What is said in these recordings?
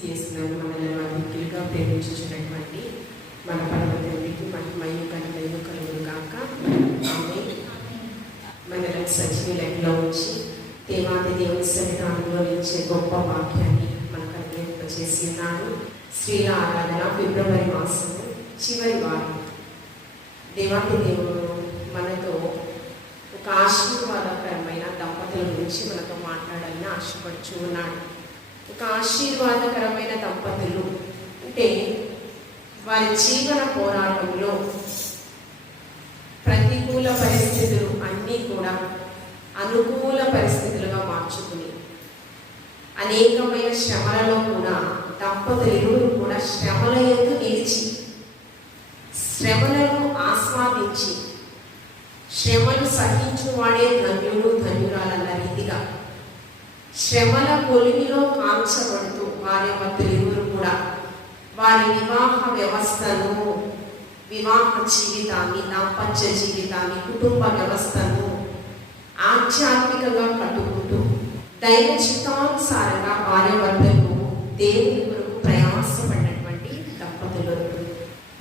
చేస్తున్నారు మనల్ని అధికులుగా ప్రేమించినటువంటి మన పరమ తండ్రికి మహిమయు కనుమయు కలుగును కాక ఆమె మనలను సజీవ ఉంచి దేవాది దేవుని సన్నిధానంలో నిలిచే గొప్ప వాక్యాన్ని మనకు అనుగ్రహింపచేసి ఉన్నాడు స్త్రీల ఆరాధన ఫిబ్రవరి మాసం చివరి వారం. దేవాది దేవుడు మనతో ఒక ఆశీర్వాదకరమైన దంపతుల గురించి మనతో మాట్లాడాలని ఆశపడుచు ఉన్నాడు. ఒక ఆశీర్వాదకరమైన దంపతులు. అంటే వారి జీవన పోరాటంలో ప్రతికూల పరిస్థితులు అన్నీ కూడా అనుకూల పరిస్థితులుగా మార్చుకుని అనేకమైన శ్రమలలో కూడా దంపతులు ఇరువురు కూడా శ్రమల ఎందు నిలిచి శ్రమలను ఆస్వాదించి శ్రమలు సహించువాడే ధన్యుడు ధన్యురాలన్న రీతిగా శ్రమల కొలిమిలో కాల్చబడుతూ వారి యొక్క తెలుగురు కూడా. వారి వివాహ వ్యవస్థను వివాహ జీవితాన్ని దాంపత్య జీవితాన్ని కుటుంబ వ్యవస్థను ఆధ్యాత్మికంగా కట్టుకుంటూ దైవ చిత్తానుసారంగా వారి వద్దకు దేవుని కొరకు ప్రయాసపడినటువంటి దంపతులు.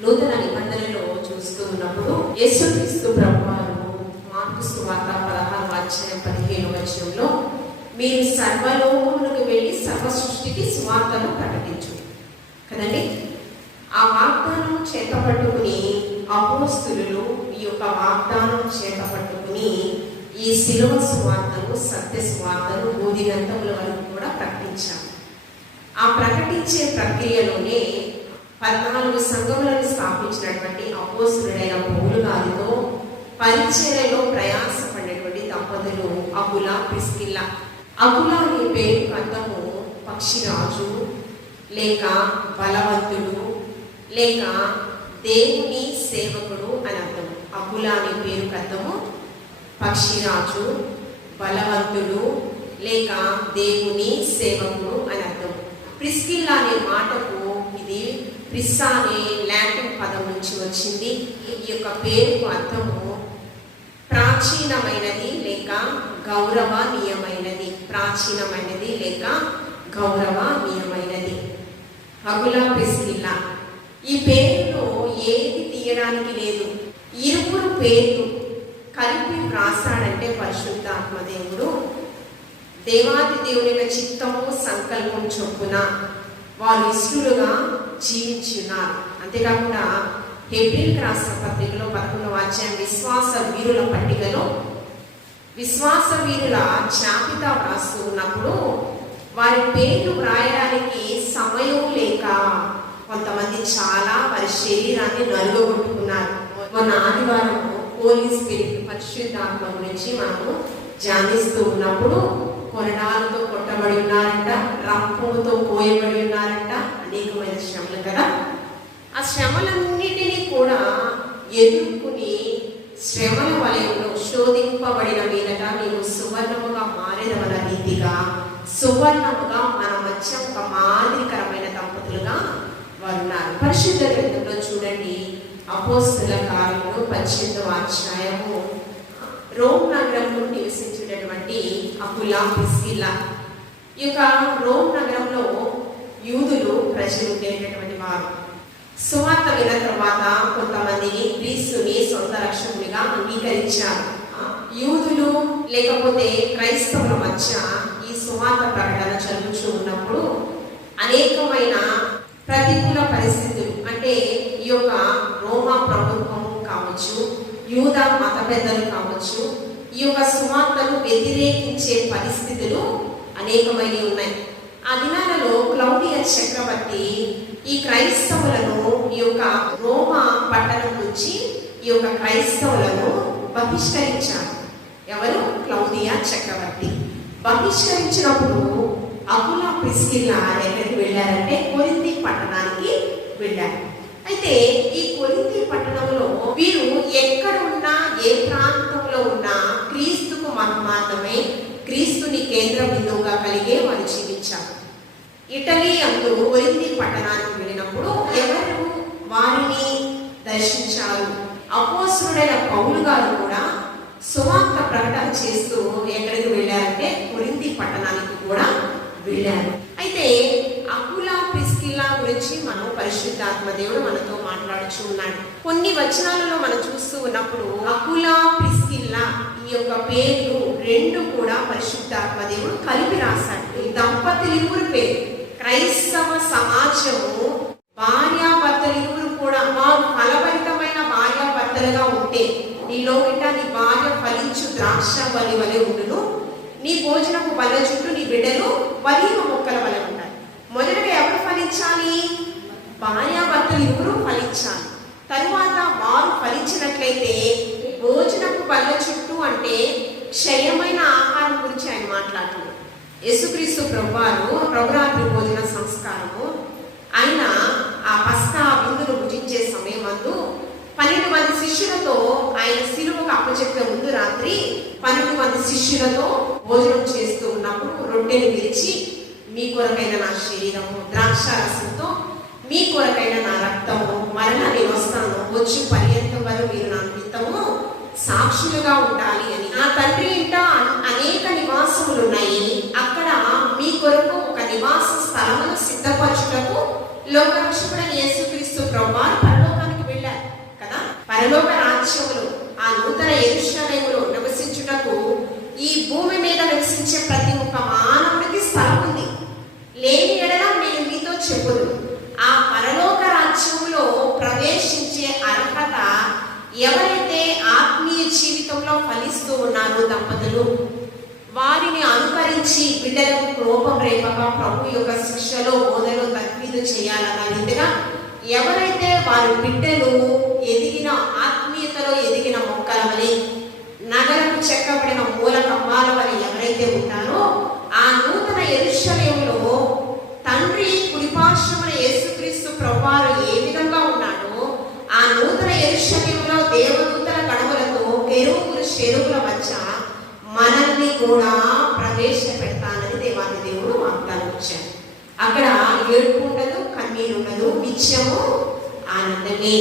నూతన నిబంధనలో చూస్తూ ఉన్నప్పుడు యేసుక్రీస్తు ప్రభువారు మార్కు వార్త పదహారు అధ్యాయం పదిహేను వచనంలో మీరు సర్వలోకములకు వెళ్ళి సర్వ సృష్టికి సువార్తను ప్రకటించు. కదండి? ఆ వాగ్దానం చేత పట్టుకుని అపోస్తులు ఈ యొక్క వాగ్దానం చేత పట్టుకుని ఈ శిలువ సువార్తను సత్య సువార్తను బోధిగంతముల వరకు కూడా ప్రకటించాం ఆ ప్రకటించే ప్రక్రియలోనే పద్నాలుగు సంఘములను స్థాపించినటువంటి అపోసురుడైన పౌలు గారితో పరిచర్యలో ప్రయాసపడినటువంటి దంపతులు అబుల ప్రిస్కిల్ల అబుల అనే పేరు అర్థము పక్షిరాజు లేక బలవంతుడు లేక దేవుని సేవకుడు అని అర్థం అబుల అనే పేరు అర్థము పక్షిరాజు బలవంతుడు లేక దేవుని సేవకుడు అని అర్థం ప్రిస్కిల్ అనే మాటకు ఇది ప్రిస్సా అనే లాటిన్ పదం నుంచి వచ్చింది. ఈ యొక్క పేరుకు అర్థము ప్రాచీనమైనది లేక గౌరవనీయమైనది. ప్రాచీనమైనది లేక గౌరవనీయమైనది. అగులా ప్రిస్కిల్లా. ఈ పేరులో ఏది తీయడానికి లేదు. ఇరువురు పేర్లు కలిపి వ్రాసాడంటే పరిశుద్ధాత్మదేవుడు. దేవాది దేవుని యొక్క చిత్తము సంకల్పం చొప్పున వారు ఇష్టలుగా జీవించున్నారు. అంతేకాకుండా హెబ్రిల్ రాష్ట్ర పత్రికలో పదకొండవ అధ్యాయం విశ్వాస వీరుల పట్టికలో విశ్వాస వీరుల జాబితా వ్రాస్తూ ఉన్నప్పుడు వారి పేర్లు వ్రాయడానికి సమయం లేక కొంతమంది చాలా వారి శరీరాన్ని నలుగొట్టుకున్నారు మొన్న ఆదివారం పోలీస్ స్పిరిట్ పరిశుద్ధాత్మ గురించి మనము ధ్యానిస్తూ ఉన్నప్పుడు కొరడాలతో కొట్టబడి ఉన్నారంట రంపులతో కోయబడి ఉన్నారంట అనేకమైన శ్రమలు కదా. ఆ శ్రమలన్నిటినీ కూడా ఎదుర్కొని శ్రమల వలయంలో శోధింపబడిన మీదట నీవు సువర్ణముగా మారేదవల రీతిగా సువర్ణముగా మన మధ్య ఒక మాదిరికరమైన దంపతులుగా వారు ఉన్నారు పరిశుద్ధ గ్రంథంలో చూడండి. అపోస్తుల కార్యము పద్దెనిమిదవ అధ్యాయము. రోమ్ నగరంలో నివసించినటువంటి అపులా ఈ యొక్క రోమ్ నగరంలో యూదులు ప్రజలు ఉండేటటువంటి వారు. సువార్త విన్న తర్వాత కొంతమందిని క్రీస్తుని సొంత రక్షకుడిగా అంగీకరించారు. యూదులు లేకపోతే క్రైస్తవుల మధ్య ఈ సువార్త ప్రకటన జరుగుతూ ఉన్నప్పుడు అనేకమైన ప్రతికూల పరిస్థితులు అంటే ఈ యొక్క రోమా ప్రభుత్వం కావచ్చు యూద మత పెద్దలు కావచ్చు ఈ యొక్క సువార్తను వ్యతిరేకించే పరిస్థితులు అనేకమైనవి ఉన్నాయి. ఆ దినాలలో క్లౌడియ చక్రవర్తి ఈ క్రైస్తవులను ఈ యొక్క రోమా పట్టణం నుంచి ఈ యొక్క క్రైస్తవులను బహిష్కరించారు. ఎవరు? క్లౌదియా చక్రవర్తి. బహిష్కరించినప్పుడు అకుల ప్రిస్కిల్లా ఎక్కడికి వెళ్ళారంటే కొరింది పట్టణానికి వెళ్ళారు. అయితే ఈ కొరింది పట్టణంలో వీరు ఎక్కడ ఉన్నా ఏ ప్రాంతంలో ఉన్నా క్రీస్తుకు మహమాత్మమే క్రీస్తుని కేంద్ర బిందువుగా కలిగే వారు జీవించారు. ఇటలీ అందు కొరింది పట్టణానికి వెళ్ళినప్పుడు ఎవరు వారిని దర్శించారు? అపోసుడైన పౌలు గారు కూడా సువార్త ప్రకటన చేస్తూ ఎక్కడికి వెళ్ళారంటే కొరింది పట్టణానికి కూడా వెళ్ళారు. అయితే అకులా పరిశుద్ధాత్మ దేవుడు మనతో మాట్లాడుచూ ఉన్నాడు. కొన్ని వచనాలలో మనం చూస్తూ ఉన్నప్పుడు అకుల ప్రిస్కిల్లా ఈ యొక్క పేర్లు రెండు కూడా పరిశుద్ధాత్మ దేవుడు కలిపి రాశాడు. ఈ దంపతులు పేరు క్రైస్తవ సమాజము భార్యాభర్తలు ఇరువురు కూడా వారు ఫలభరితమైన భార్యాభర్తలుగా ఉంటే నీలో గిట్ట నీ భార్య ఫలించు ద్రాక్ష వలి వలె ఉండును. నీ భోజనపు బల్ల చుట్టూ నీ బిడ్డలు వలీమ మొక్కల వలె ఉంటాయి. మొదటగా ఎవరు ఫలించాలి? భార్యాభర్తలు ఇరువురు ఫలించాలి. తరువాత వారు ఫలించినట్లయితే భోజనపు బల్ల చుట్టూ అంటే క్షయమైన ఆహారం గురించి ఆయన మాట్లాడుతున్నారు. యేసుక్రీస్తు ప్రభువారు ప్రభురాత్రి భోజన సంస్కారము ఆయన ఆ పస్కా విందును భుజించే సమయమందు పన్నెండు మంది శిష్యులతో ఆయన సిలువకు అప్పచెప్పే ముందు రాత్రి పన్నెండు మంది శిష్యులతో భోజనం చేస్తూ ఉన్నప్పుడు రొట్టెను విరిచి మీ కొరకైన నా శరీరము ద్రాక్ష రసంతో మీ కొరకైన నా రక్తము మరణ నేను వస్తాను వచ్చి పర్యంతం వరకు మీరు నా నిమిత్తము సాక్షులుగా ఉండాలి అని. నా తండ్రి ఇంట అనేక నివాసములు ఉన్నాయి అక్కడ మీ కొరకు ఒక నివాస స్థలమును సిద్ధపరచుటకు లోకరక్షకుడైన యేసుక్రీస్తు ప్రభువారు పరలోకానికి వెళ్ళారు కదా? పరలోక రాజ్యములు ఆ నూతన ఎరుషలేములో నివసించుటకు ఈ భూమి మీద నివసించే ప్రతి ఒక్క మానవుడికి స్థలం ఉంది లేని ఎడల నేను మీతో చెప్పుదు ఆ పరలోక రాజ్యములో ప్రవేశించే అర్హత ఎవరైతే ఆత్మీయ జీవితంలో ఫలిస్తూ ఉన్నారో దంపతులు వారిని అనుకరించి బిడ్డలకు కోపం రేపగా ప్రభు యొక్క శిక్షలో బోధలో తగ్గిదు చేయాలన్న రీతిగా ఎవరైతే వారి బిడ్డలు ఎదిగిన ఆత్మీయతలో ఎదిగిన మొక్కల వలె నగరకు చెక్కబడిన మూల కమ్మాల వలె ఎవరైతే ఉంటారో ఆ నూతన ఎరుషలేములో తండ్రి కుడిపార్శ్వమున యేసుక్రీస్తు ప్రభువారు ఏ విధంగా ఉన్నాడో ఆ నూతన ఎరుషలేములో దేవదూతల గడవలతో కెరువులు చెరువుల మధ్య మనల్ని కూడా ప్రవేశపెడతానని దేవాది దేవుడు వాగ్దానం ఇచ్చాడు. అక్కడ ఏడుపు ఉండదు కన్నీరు ఉండదు నిత్యము ఆనందమే.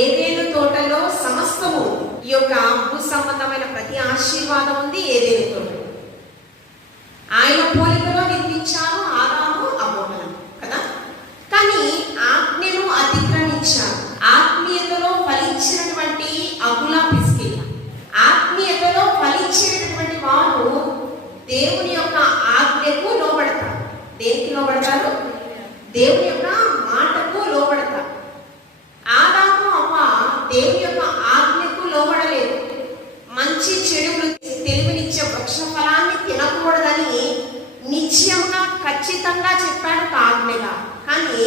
ఏదేను తోటలో సమస్తము ఈ యొక్క భూ సంబంధమైన ప్రతి ఆశీర్వాదం ఉంది ఏదేను తోటలో. ఆయన పోలికలో నిర్మించాను ఆదాము దేవుని యొక్క ఆజ్ఞకు లోబడతారు. దేనికి లోబడతారు? దేవుని యొక్క మాటకు లోబడతారు ఆదాము అవ్వ దేవుని యొక్క ఆజ్ఞకు లోబడలేదు మంచి చెడులు తెలివినిచ్చే వృక్ష ఫలాన్ని తినకూడదని నిశ్చయంగా ఖచ్చితంగా చెప్పాడు ఒక ఆజ్ఞగా కానీ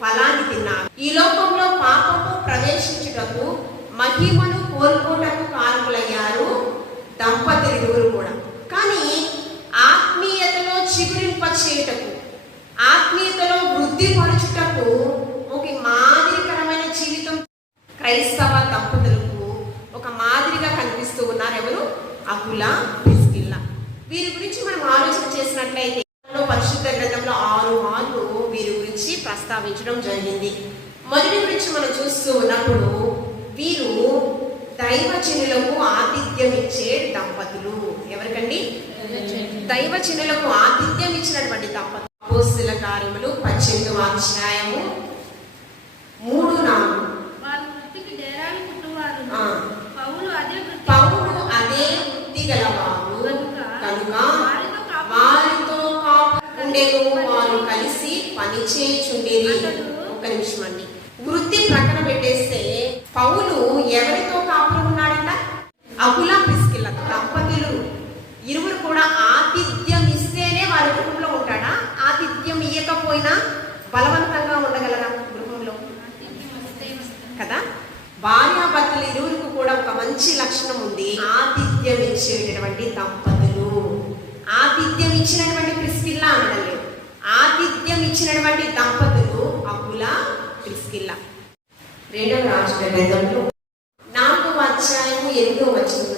ఫలాన్ని తిన్నారు ఈ లోకంలో పాపము ప్రవేశించుటకు మహిమను కోల్పోటకు కారకులయ్యారు దంపతులు ఇరువురు కూడా కానీ ఆత్మీయతలో చిగురింప చేయుటకు ఆత్మీయతలో వృద్ధి పరచుటకు ఒక మాదిరికరమైన జీవితం క్రైస్తవ దంపతులకు ఒక మాదిరిగా కనిపిస్తూ ఉన్నారు ఎవరు అకుల పిస్కిల్ల వీరి గురించి మనం ఆలోచన చేసినట్లయితే పరిశుద్ధ గ్రంథంలో ఆరు మార్లు వీరి గురించి ప్రస్తావించడం జరిగింది. మొదటి గురించి మనం చూస్తూ ఉన్నప్పుడు వీరు దైవజనులకు ఆతిథ్యం ఇచ్చే దంపతులు. ఎవరికండి? దైవజనులకు ఆతిథ్యం ఇచ్చినటువంటి దంపతులు. అపోస్తుల కార్యములు పద్దెనిమిదవ అధ్యాయము మూడు నాలుగు. పౌలు అదే వృత్తి గలవారు కనుక వారితో కాపు- వారితో కాపు ఉండేను వారు కలిసి పని చేయుచుండేది ఒక్క నిమిషం అండి. వృత్తి ప్రక్కన పెట్టేస్తే పౌలు ఎవరితో కాపురం ఉన్నాడంట? అకుల పిస్కిల దంపతులు ఇరువురు కూడా ఆతిథ్యం ఇస్తేనే వారి గృహంలో ఉంటాడా? ఆతిథ్యం ఇయ్యకపోయినా బలవంతంగా ఉండగలరా గృహంలో? కదా? భార్యాభర్తలు ఇరువురికి కూడా ఒక మంచి లక్షణం ఉంది. ఆతిథ్యం ఇచ్చేటటువంటి దంపతులు. ఆతిథ్యం ఇచ్చినటువంటి ప్రిస్కిల్లా అనడం లేదు. ఆతిథ్యం ఇచ్చినటువంటి దంపతులు అకుల ప్రిస్కిల్లా రెండవ రాష్ట్ర గ్రంథంలో నాలుగవ అధ్యాయము ఎనిమిదో వచ్చింది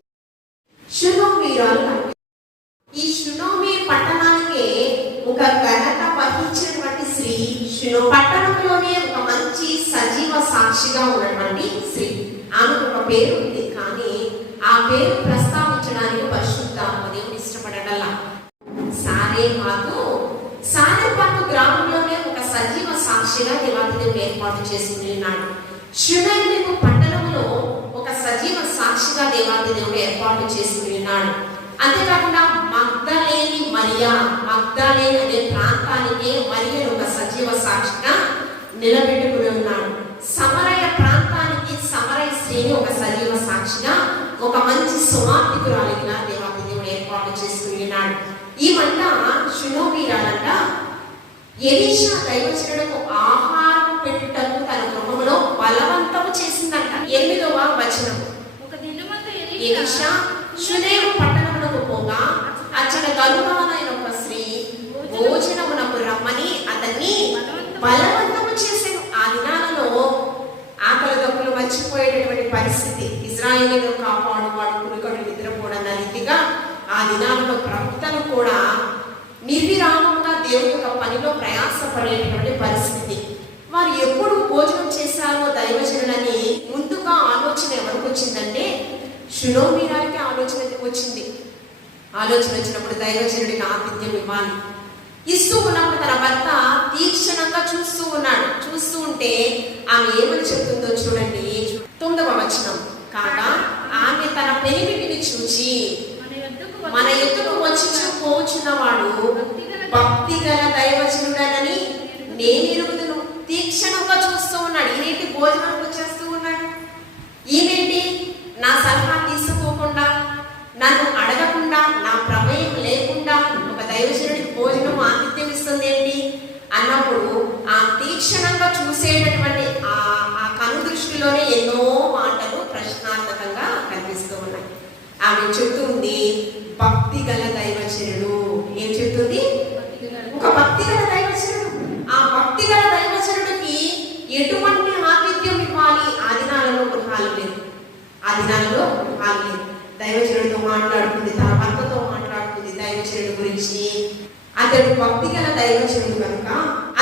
శుభవీరాలు కనిపిస్తారు. ఈ శునోమి పట్టణానికి ఒక ఘనత వహించినటువంటి స్త్రీ శునో పట్టణంలోనే ఒక మంచి సజీవ సాక్షిగా ఉన్నటువంటి స్త్రీ ఆమెకు ఒక పేరు ఉంది కానీ ఆ పేరు ప్రస్తావించడానికి పరిశుద్ధ దేవుడు ఇష్టపడటలా సారే మాకు సారేపాటు గ్రామంలోనే ఒక సజీవ సాక్షిగా దేవాది దేవుడు ఏర్పాటు ఏర్పాటు చేసుకుని ఉన్నాడు శునైనికు పట్టణంలో ఒక సజీవ సాక్షిగా దేవాది దేవుడు ఏర్పాటు చేసుకుని ఉన్నాడు. అంతేకాకుండా మగ్ధలేని మరియా మగ్ధలేని అనే ప్రాంతానికి మరియను ఒక సజీవ సాక్షిగా నిలబెట్టుకుని ఉన్నాడు. సమరయ ప్రాంతానికి సమరయ శ్రేణి ఒక సజీవ సాక్షిగా ఒక మంచి సుమార్థికురాలిగా దేవాది దేవుడు ఏర్పాటు చేసుకుని ఉన్నాడు. ఈ మంట శునోమీరాలంట ఎలీషా దైవజనులకు ఆహారం పెట్టుటకు తన గృహంలో బలవంతము చేసిందంట. ఎనిమిదవ వచనము ఒక దినమందు పట్టణమునకు పోగా అచ్చట గలువాలైన ఒక స్త్రీ భోజనమునకు రమ్మని అతన్ని బలవంతము చేసే ఆ దినాలలో ఆకలి దప్పులు మర్చిపోయేటటువంటి పరిస్థితి. ఇజ్రాయేలీను కాపాడు వాడు కునుకడు నిద్రపోవడం రీతిగా ఆ దినాలలో ప్రవక్తలు కూడా నిర్విరామంగా దేవుని యొక్క పనిలో ప్రయాసపడేటటువంటి పరిస్థితి. వారు ఎప్పుడు భోజనం చేశారో దైవజనులని ముందుగా ఆలోచన ఎవరికి వచ్చిందంటే షునోమీరానికి ఆలోచన వచ్చింది. ఆలోచన వచ్చినప్పుడు దైవజనుడికి ఆతిథ్యం ఇవ్వాలి. ఇస్తూ ఉన్నప్పుడు తన భర్త తీక్షణంగా చూస్తూ ఉన్నాడు. చూస్తూ ఉంటే ఆమె ఏమని చెప్తుందో చూడండి. తొమ్మిదవ వచనం. కాగా ఆమె తన పెనిమిటిని చూచి మన ఎత్తుకు వచ్చి పోచున్నవాడు భక్తి గల దైవజనుడనని నేను తీక్షణంగా చూస్తూ ఉన్నాడు. ఈనేంటి భోజనం వచ్చేస్తూ ఉన్నాడు? ఈమెంటి నా సలహా మాట్లాడుతుంది తన భర్తతో మాట్లాడుతుంది దైవచనుడి గురించి. అతడు భక్తి గల దైవచనుడు కనుక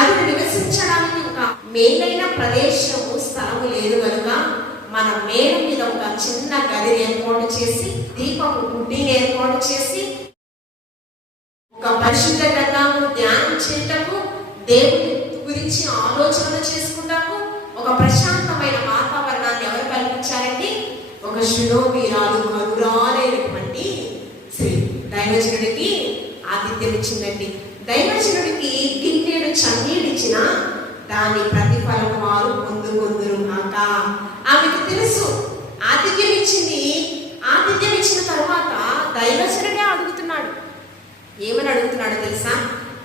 అతడు నివసించడానికి ఒక మేలైన ప్రదేశము స్థలము లేదు కనుక మన మేడ మీద ఒక చిన్న గదిని ఏర్పాటు చేసి దీపపు గుడ్డిని ఏర్పాటు చేసి ఒక పరిశుద్ధ గ్రంథాలను ధ్యానం చేయటకు దేవుని గురించి ఆలోచన చేసుకుంటాము. ఒక ప్రశాంతమైన వాతావరణాన్ని ఎవరు కల్పించారండి? ఒక శునోవీరాలు కరురాలైనటువంటి దైవజనుడికి ఆతిథ్యం ఇచ్చిందండి. దైవజనుడికి గిన్నెడు చన్నీడిచ్చిన దాని ప్రతిఫలం వారు పొందుకొందురు కాక. ఆమెకు తెలుసు ఆతిథ్యం ఇచ్చింది ఆతిథ్యం ఇచ్చిన తర్వాత దైవజనుడే అడుగుతున్నాడు. ఏమని అడుగుతున్నాడు తెలుసా?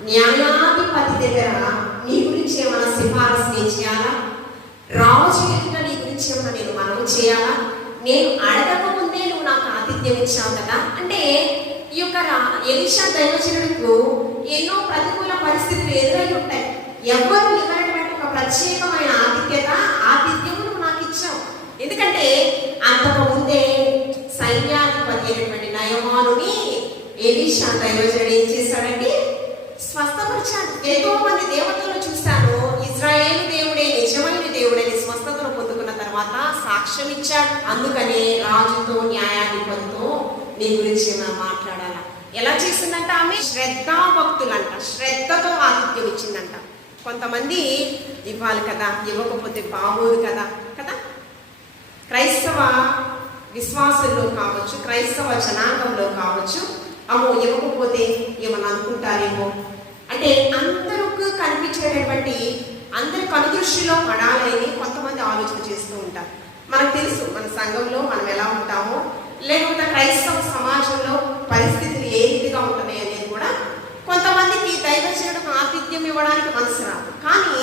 న్యాయాధిపతి దగ్గర నీ గురించి ఏమైనా సిఫారసు నేను చేయాలా? రాజు ఎదుట నీ గురించి ఏమైనా నేను మనం చేయాలా? నేను అడగక ముందే నువ్వు నాకు ఆతిథ్యం ఇచ్చావు కదా? అంటే యొక్క రా- దైవజనుడికు ఎన్నో ప్రతికూల పరిస్థితులు ఎదురై ఉంటాయి. ఎవ్వరు ఇవ్వనటువంటి ఒక ప్రత్యేకమైన ఆతిథ్యత ఆతిథ్యము నువ్వు నాకు ఇచ్చావు. ఎందుకంటే అంతకు ముందే సైన్యాధిపతి అయినటువంటి నయమానుని ఎలిషా దైవజనుడు ఏం చేశాడండి స్వస్థపరిచాడు. ఎంతో మంది దేవతలను చూశాను. ఇజ్రాయేల్ దేవుడే నిజమైన దేవుడని స్వస్థతను పొందుకున్న తర్వాత సాక్ష్యం ఇచ్చాడు అందుకనే రాజుతో న్యాయాధిపతితో నీ గురించి మనం మాట్లాడాలా? ఎలా చేసిందంట ఆమె? శ్రద్ధాభక్తులంట. శ్రద్ధతో ఆతిథ్యం ఇచ్చిందంట. కొంతమంది ఇవ్వాలి కదా ఇవ్వకపోతే బాగోదు కదా కదా? క్రైస్తవ విశ్వాసంలో కావచ్చు క్రైస్తవ జనాంగంలో కావచ్చు అమ్మో ఇవ్వకపోతే ఏమని అనుకుంటారేమో? అంటే అందరికి కనిపించేటటువంటి అందరి కనుదృష్టిలో పడాలని కొంతమంది ఆలోచన చేస్తూ ఉంటారు. మనకు తెలుసు మన సంఘంలో మనం ఎలా ఉంటామో లేకపోతే క్రైస్తవ సమాజంలో పరిస్థితులు ఏ రీతిగా ఉంటున్నాయి అనేది కూడా కొంతమందికి దైవజనుడికి ఆతిథ్యం ఇవ్వడానికి మనసు రాదు. కానీ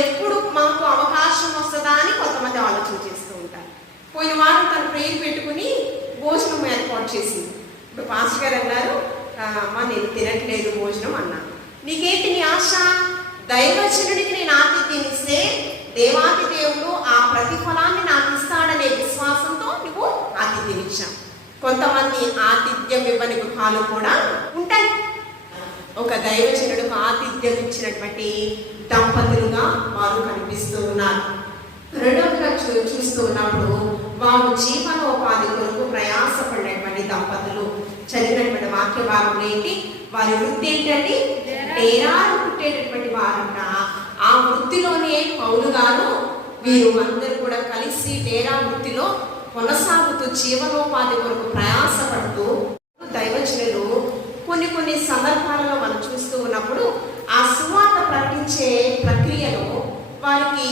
ఎప్పుడు మాకు అవకాశం వస్తుందా అని కొంతమంది ఆలోచన చేస్తూ ఉంటారు. పోయిన వారం తను ప్రేరు పెట్టుకుని భోజనం ఏర్పాటు చేసింది. ఇప్పుడు పాస్టర్ గారు అన్నారు అమ్మా నేను తినట్లేదు భోజనం అన్నా నీకేంటి నీ ఆశ? దైవజనుడికి నేను ఆతిథ్యం ఇస్తే దేవాతి దేవుడు ఆ ప్రతిఫలాన్ని నాకు ఇస్తాడనే విశ్వాసంతో నువ్వు ఆతిథ్యం ఇచ్చావు కొంతమంది ఆతిథ్యం ఇవ్వని గృహాలు కూడా ఉంటాయి. ఒక దైవజనుడికి ఆతిథ్యం ఇచ్చినటువంటి దంపతులుగా వారు కనిపిస్తూ ఉన్నారు. రెండవగా చూ చూస్తూ ఉన్నప్పుడు వారు జీవనోపాధి కొరకు ప్రయాసపడినటువంటి దంపతులు చదివినటువంటి వాక్య భాగం ఏంటి? వారి వృత్తి ఏంటండి? డేరాలు పుట్టేటటువంటి వారంట. ఆ వృత్తిలోనే పౌలు గారు వీరు అందరూ కూడా కలిసి డేరా వృత్తిలో కొనసాగుతూ జీవనోపాధి కొరకు ప్రయాసపడుతూ దైవజనులు కొన్ని కొన్ని సందర్భాలలో మనం చూస్తూ ఉన్నప్పుడు ఆ సువార్త ప్రకటించే ప్రక్రియలో వారికి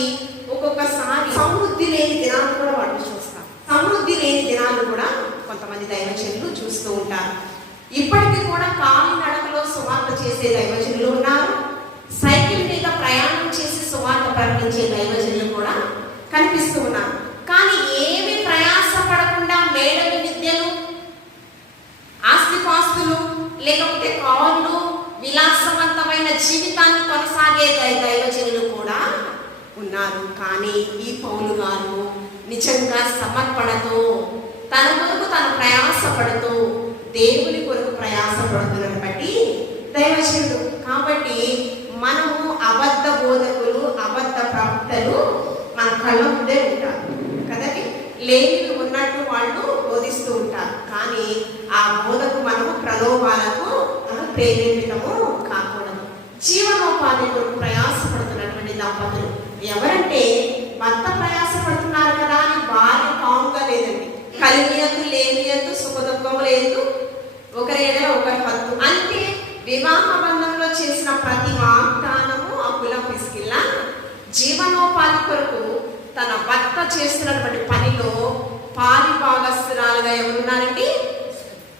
ఒక్కొక్కసారి సమృద్ధి లేని దినాలు కూడా వాళ్ళు చూస్తారు. సమృద్ధి లేని దినాలు కూడా కొంతమంది దైవజనులు చూస్తూ ఉంటారు. ఇప్పటికీ కూడా కాలి నడకలో సువార్త చేసే దైవజనులు ఉన్నారు. సైకిల్ మీద ప్రయాణం చేసి సువార్త ప్రకటించే దైవజనులు కూడా కనిపిస్తూ ఉన్నారు. కానీ ఏమి ప్రయాస పడకుండా మేడని విద్యలు ఆస్తిపాస్తులు లేకపోతే కార్లు విలాసవంతమైన జీవితాన్ని కొనసాగే దై- దైవజనులు కూడా ఉన్నారు. కానీ ఈ పౌలు గారు నిజంగా సమర్పణతో తన కొరకు తను ప్రయాసపడుతూ దేవుని కొరకు ప్రయాసపడుతున్నది బట్టి దైవజనుడు కాబట్టి మనము అబద్ధ బోధకులు అబద్ధ ప్రవక్తలు మన కళ్ళ ముందే ఉంటారు. లేనివి ఉన్నట్టు వాళ్ళు బోధిస్తూ ఉంటారు. కానీ ఆ బోధకు మనము ప్రలోభాలకు మనం ప్రేరేపితము కాకూడదు. జీవనోపాధి కొరకు ప్రయాసపడుతున్నటువంటి దంపతులు ఎవరంటే భర్త ప్రయాసపడుతున్నారు కదా అని భార్య కాముగా లేదండి. కలిగియందు లేనియందు సుఖదుఖము లేదు. ఒకరి ఒకరి హద్దు. అంటే వివాహ బంధంలో చేసిన ప్రతి వాగ్దానము ఆ కులం పిసికిల్లా. జీవనోపాధి కొరకు తన భర్త చేస్తున్నటువంటి పనిలో పాలి భాగస్థురాలుగా ఎవరున్నారండి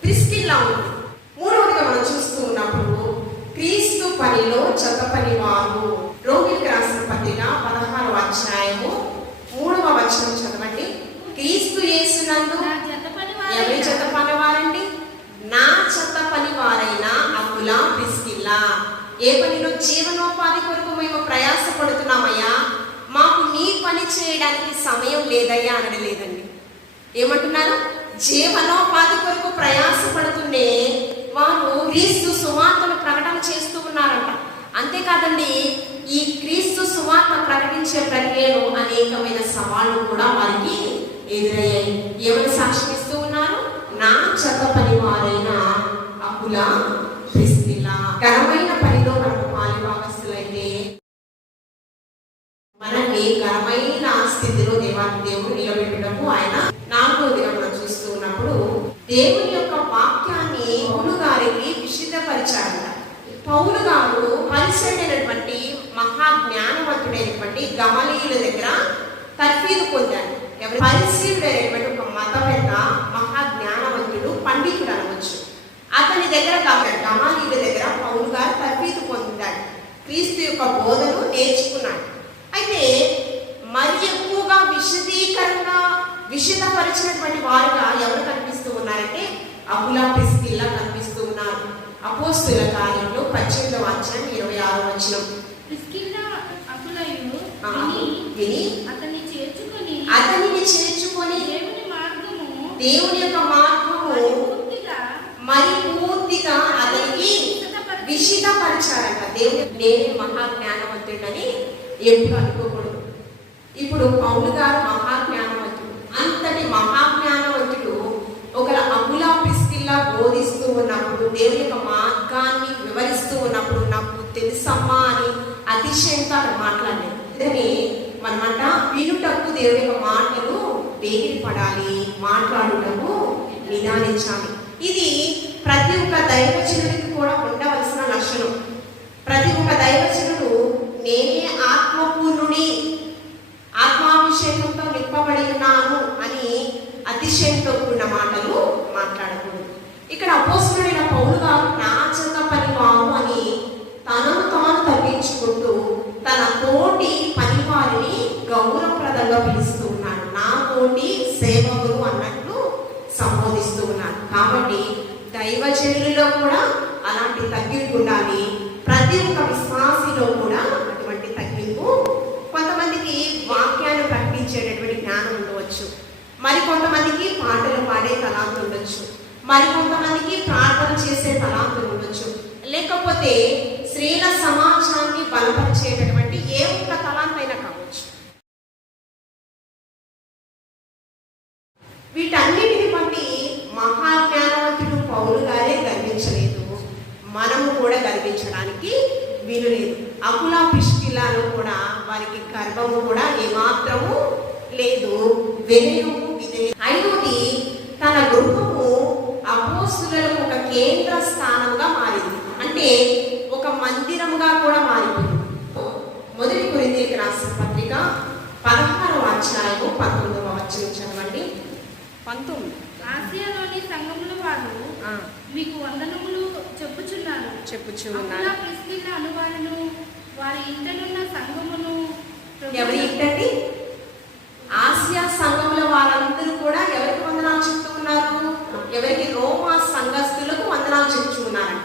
ప్రిస్కిల్లా ఉంది మూడవదిగా మనం చూస్తూ ఉన్నప్పుడు క్రీస్తు పనిలో జత పని వారు రోగికి రాసిన పత్రిక పదహారవ అధ్యాయము మూడవ వచనం చదవండి. క్రీస్తు పని ఎవరి చెత్త పనివారండి? నా చెత్త పనివారైన అకుల ప్రిస్కిల్లా ఏ పనిలో జీవనోపాధి కొరకు మేము ప్రయాసపడుతున్నామయ్యా? చేయడానికి సమయం లేదయ్యా అనడం లేదండి ఏమంటున్నారు? జీవనోపాధి కొరకు ప్రయాసపడుతుండే వారు క్రీస్తు సువార్తను ప్రకటన చేస్తూ ఉన్నారంట. అంతేకాదండి ఈ క్రీస్తు సువార్త ప్రకటించే ప్రక్రియలో అనేకమైన సవాళ్ళు కూడా వారికి ఎదురయ్యాయి. ఎవరు సాక్షిస్తూ ఉన్నారు? నా చెత్త పని వారైన అప్పుల క్రిస్తిలా. ఘనమైన పనిలో మనకు పాలి భాగస్తులైతే మనకి ఘనమైన స్థితిలో దేవాన్ని దేవుడు నిలబెట్టడము ఆయన నాలుగో దినం మనం చూస్తూ ఉన్నప్పుడు దేవుని యొక్క వాక్యాన్ని పౌలు గారికి విశుద్ధపరిచారంట పౌలు గారు పరిచయమైనటువంటి మహా జ్ఞానవంతుడైనటువంటి గమనీయుల దగ్గర తర్ఫీదు పొందాడు ఎవరు? పరిశీలుడైనటువంటి ఒక మత పెద్ద మహా జ్ఞానవంతుడు పండితుడు అనవచ్చు. అతని దగ్గర గమ- గమాలీయుల దగ్గర పౌలు గారు తర్ఫీదు పొందాడు క్రీస్తు యొక్క బోధను నేర్చుకు అయితే మరి ఎక్కువగా విశదీకరంగా విశదపరిచినటువంటి వారుగా ఎవరు కనిపిస్తూ ఉన్నారంటే అబులా ప్రిస్కిల్లా కనిపిస్తూ ఉన్నారు. అపోస్తుల కార్యంలో పద్దెనిమిదవ అధ్యాయం ఇరవై ఆరు ప్రిస్కిల్లా విని విని అతన్ని చేర్చుకొని అతనిని చేర్చుకొని దేవుని మార్గము దేవుని యొక్క మార్గము మరి పూర్తిగా అతనికి విషితపరిచారంట దేవుని నేనే మహాజ్ఞానవంతుడని ఎప్పుడు అనుకోకూడదు. ఇప్పుడు పౌలు గారు మహాజ్ఞానవంతుడు అంతటి మహాజ్ఞానవంతుడు ఒక అబులా పిస్కిల్లా బోధిస్తూ ఉన్నప్పుడు దేవుని యొక్క మార్గాన్ని వివరిస్తూ ఉన్నప్పుడు నాకు తెలుసమ్మా అని అతిశయంతో అక్కడ మాట్లాడలేదు. ఇదని మనమంట వినుటకు దేవుని యొక్క మాటలు వేగిరి పడాలి మాట్లాడుటకు నిదానించాలి. ఇది ప్రతి ఒక్క దైవచనుడికి కూడా ఉండవలసిన లక్షణం. ప్రతి ఒక్క దైవచనుడు నేనే ఆత్మపూర్ణుని ఆత్మాభిషేకంతో నింపబడి ఉన్నాను అని అతిశయంతో కూడిన మాటలు మాట్లాడకూడదు. ఇక్కడ అపోస్తుడైన పౌరుగా నా నా పని వాము అని తనను తాను తగ్గించుకుంటూ తన తోటి పనివారిని గౌరవప్రదంగా పిలుస్తూ ఉన్నాడు. నా తోటి సేవకులు అన్నట్లు సంబోధిస్తూ ఉన్నాడు. కాబట్టి దైవజనులలో కూడా అలాంటి తగ్గింపు ఉండాలి. ప్రతి ఒక్క విశ్వాసిలో కూడా అటువంటి తగ్గింపు కొంతమందికి వాక్యాన్ని ప్రకటించేటటువంటి జ్ఞానం ఉండవచ్చు. మరి కొంతమందికి పాటలు పాడే తలాంతు ఉండొచ్చు. మరి కొంతమందికి ప్రార్థన చేసే తలాంతులు ఉండొచ్చు. లేకపోతే స్త్రీల సమాజాన్ని బలపరిచేటటువంటి ఏ ఒక్క తలాంతైనా కావచ్చు. వీటన్నిటిని బట్టి మహాజ్ఞానవంతుడు పౌరు గారే గర్వించలేదు మనము కూడా గర్వించడానికి వీలు లేదు అకులా పిష్కిల కూడా వారికి గర్భము కూడా ఏమాత్రము లేదు. వినయము విధేయ ఐదోది తన గృహము అపోస్తులకు ఒక కేంద్ర స్థానంగా మారింది. అంటే ఒక మందిరంగా కూడా మారింది. రాసిన పత్రిక పదహారవ అధ్యాయము పంతొమ్మిదవ వచ్చిన చదవండి. పంతొమ్మిది. ఆసియాలోని సంఘముల వారు మీకు వందనములు చెప్పుచున్నారు. చెప్పుచూ అప్పుల ఉన్నాడు ప్రిస్కిల్ల అనువారును వారి ఇంటనున్న సంఘమును ఎవరి ఏంటండి ఆసియా సంఘముల వారందరూ కూడా ఎవరికి వందనాలు చెప్తూ ఉన్నారు ఎవరికి? రోమా సంఘస్థులకు వందనాలు చెప్తూ ఉన్నారంట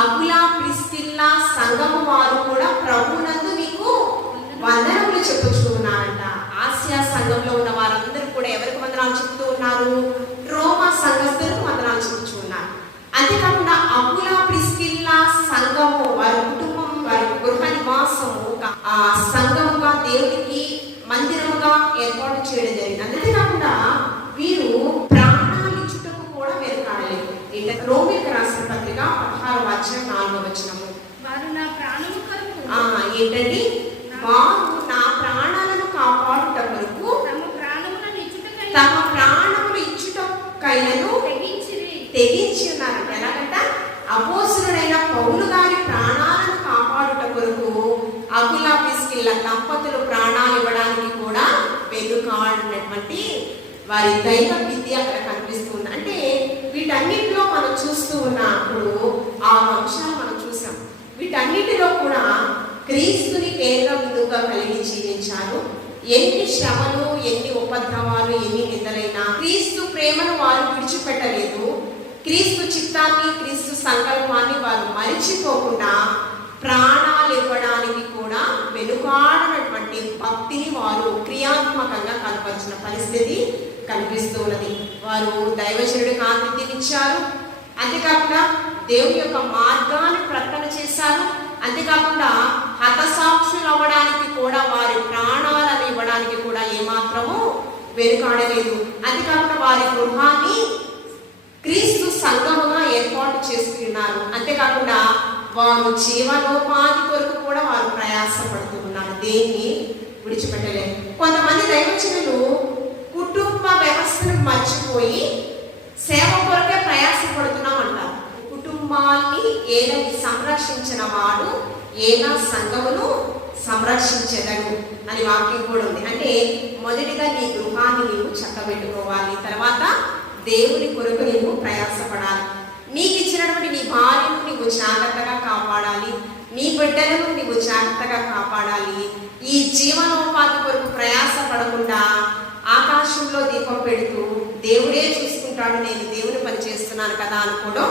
అకులా ప్రిస్కిల్లా సంఘము వారు కూడా ప్రభునందు వందనములు చెప్పుచూ ఉన్నారంట. ఆసియా సంఘంలో ఉన్న వారందరూ కూడా ఎవరికి వందనాలు చెప్తూ ఉన్నారు? రోమా సంఘస్థులకు వందనాలు చెప్పుచూ ఉన్నారు. అంతేకాకుండా అకులా ప్రిస్కిల్లా సంఘము వారి కుటుంబం వారి గృహ నివాసము ఆ సంఘముగా దేవునికి మందిరముగా ఏర్పాటు చేయడం జరిగింది. అంతేకాకుండా వీరు ప్రాణాలు ఇచ్చుటకు కూడా వెనకాడలేదు. ఏంటంటే రోమిలకు రాసిన పత్రిక పదహారు అధ్యాయం నాలుగో వచనము. వారు నా ప్రాణము ఏంటండి వారు నా ప్రాణాలను కాపాడుట కొరకు తమ ప్రాణములను ఇచ్చుటకై తమ ప్రాణములు ఇచ్చుటకైనను తెగించి ఉన్నారంట ఎలాగంట? అపోసురుడైన పౌలు గారి ప్రాణాలను కాపాడుట కొరకు అకుల పిస్కిల్ల దంపతులు ప్రాణాలు ఇవ్వడానికి కూడా వెనుకాడినటువంటి వారి దైవ విద్య అక్కడ కనిపిస్తుంది అంటే వీటన్నిటిలో మనం చూస్తూ ఉన్నప్పుడు ఆరు అంశాలు మనం చూసాం. వీటన్నిటిలో కూడా క్రీస్తుని కేంద్ర బిందువుగా కలిగి జీవించారు. ఎన్ని శ్రమలు ఎన్ని ఉపద్రవాలు ఎన్ని నిందలైనా క్రీస్తు ప్రేమను వారు విడిచిపెట్టలేదు. క్రీస్తు చిత్తాన్ని క్రీస్తు సంకల్పాన్ని వారు మరిచిపోకుండా ప్రాణాలు ఇవ్వడానికి కూడా వెనుకాడనటువంటి భక్తిని వారు క్రియాత్మకంగా కనపరిచిన పరిస్థితి కనిపిస్తూ ఉన్నది. వారు దైవజనుడికి ఆతిథ్యం ఇచ్చారు అంతేకాకుండా దేవుని యొక్క మార్గాన్ని ప్రకటన చేశారు. అంతేకాకుండా హతసాక్షులు అవ్వడానికి కూడా వారి ప్రాణాలను ఇవ్వడానికి కూడా ఏమాత్రము వెనుకాడలేదు. అంతేకాకుండా వారి గృహాన్ని క్రీస్తు సంఘముగా ఏర్పాటు చేసుకున్నారు అంతేకాకుండా వారు జీవనోపాధి కొరకు కూడా వారు ప్రయాసపడుతూ ఉన్నారు. దేన్ని? విడిచిపెట్టలేదు కొంతమంది దైవచనులు కుటుంబ వ్యవస్థను మర్చిపోయి సేవ కొరకే ప్రయాసపడుతున్నాం అంటారు కుటుంబాన్ని ఏలని సంరక్షించిన వాడు ఏనా సంఘమును సంరక్షించగలడు అని వాక్యం కూడా ఉంది. అంటే మొదటిగా నీ గృహాన్ని నీవు చక్కబెట్టుకోవాలి తర్వాత దేవుని కొరకు నీవు ప్రయాసపడాలి. నీకు ఇచ్చినటువంటి నీ భార్యను నీవు జాగ్రత్తగా కాపాడాలి నీ బిడ్డలను నీవు జాగ్రత్తగా కాపాడాలి. ఈ జీవనోపాధి కొరకు ప్రయాసపడకుండా ఆకాశంలో దీపం పెడుతూ దేవుడే చూసుకుంటాడు నేను దేవుని పని చేస్తున్నాను కదా అనుకోవడం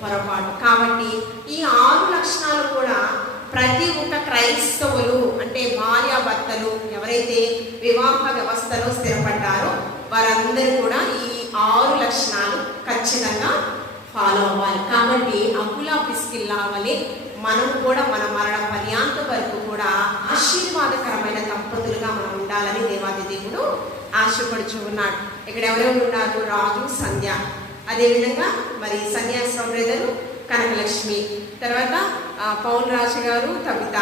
పొరపాటు. కాబట్టి ఈ ఆరు లక్షణాలు కూడా ప్రతి ఒక్క క్రైస్తవులు అంటే భార్యాభర్తలు ఎవరైతే వివాహ వ్యవస్థలో స్థిరపడ్డారో వారందరూ కూడా ఈ ఆరు లక్షణాలు ఖచ్చితంగా ఫాలో అవ్వాలి. కాబట్టి అకులా పిస్కిల్లా వలె మనం కూడా మన మరణ పర్యాంత వరకు కూడా ఆశీర్వాదకరమైన దంపతులుగా మనం ఉండాలని దేవాది దేవుడు ఆశపడుచు ఉన్నాడు ఇక్కడ ఎవరెవరు ఉన్నారు రాజు సంధ్య. అదేవిధంగా మరి సన్యాసం బ్రదరు కనకలక్ష్మి తర్వాత పౌన్ రాజు గారు కవిత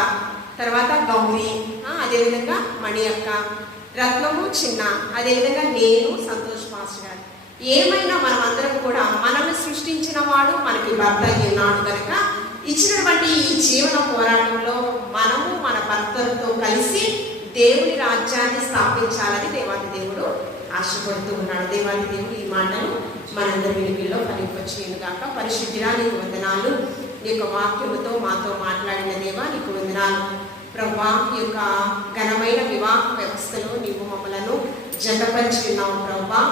తర్వాత గౌరీ అదేవిధంగా మణి అక్క రత్నము చిన్న అదేవిధంగా నేను సంతోష్ మాస్టర్ గారు. ఏమైనా మనం అందరం కూడా మనల్ని సృష్టించిన వాడు మనకి భర్త అయి కనుక ఇచ్చినటువంటి ఈ జీవన పోరాటంలో మనము మన భర్తలతో కలిసి దేవుని రాజ్యాన్ని స్థాపించాలని దేవాది దేవుడు ఆశపడుతూ ఉన్నాడు. దేవాది దేవుడు ఈ మాటలు మనందరి వెలుగుల్లో ఫలింపచేయను గాక పరిశుద్ధిరా నీకు వందనాలు. నీ యొక్క వాక్యముతో మాతో మాట్లాడిన దేవా నీకు వందనాలు. ప్రభా ఈ యొక్క ఘనమైన వివాహ వ్యవస్థలో నీవు మమ్మలను జతపరిచి ఉన్నావు ప్రభా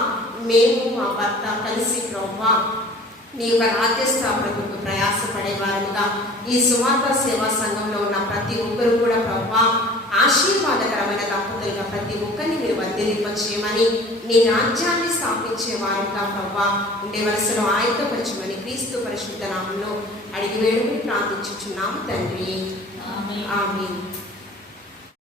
మేము మా భర్త కలిసి ప్రభా నీ యొక్క రాజ్య స్థాపనకు ప్రయాసపడేవారుగా ఈ సువార్త సేవా సంఘంలో ఉన్న ప్రతి ఒక్కరు కూడా ప్రభా ఆశీర్వాదకరమైన దంపతులుగా ప్రతి ఒక్కరిని మీరు వర్ధిలింపచేయమని నీ రాజ్యాన్ని స్థాపించే వారుగా ప్రభా ఉండే వరుసలో ఆయుధపరచమని క్రీస్తు పరిశుద్ధ నామంలో అడిగి వేడుకుని ప్రార్థించుచున్నాము తండ్రి. ఆమేన్.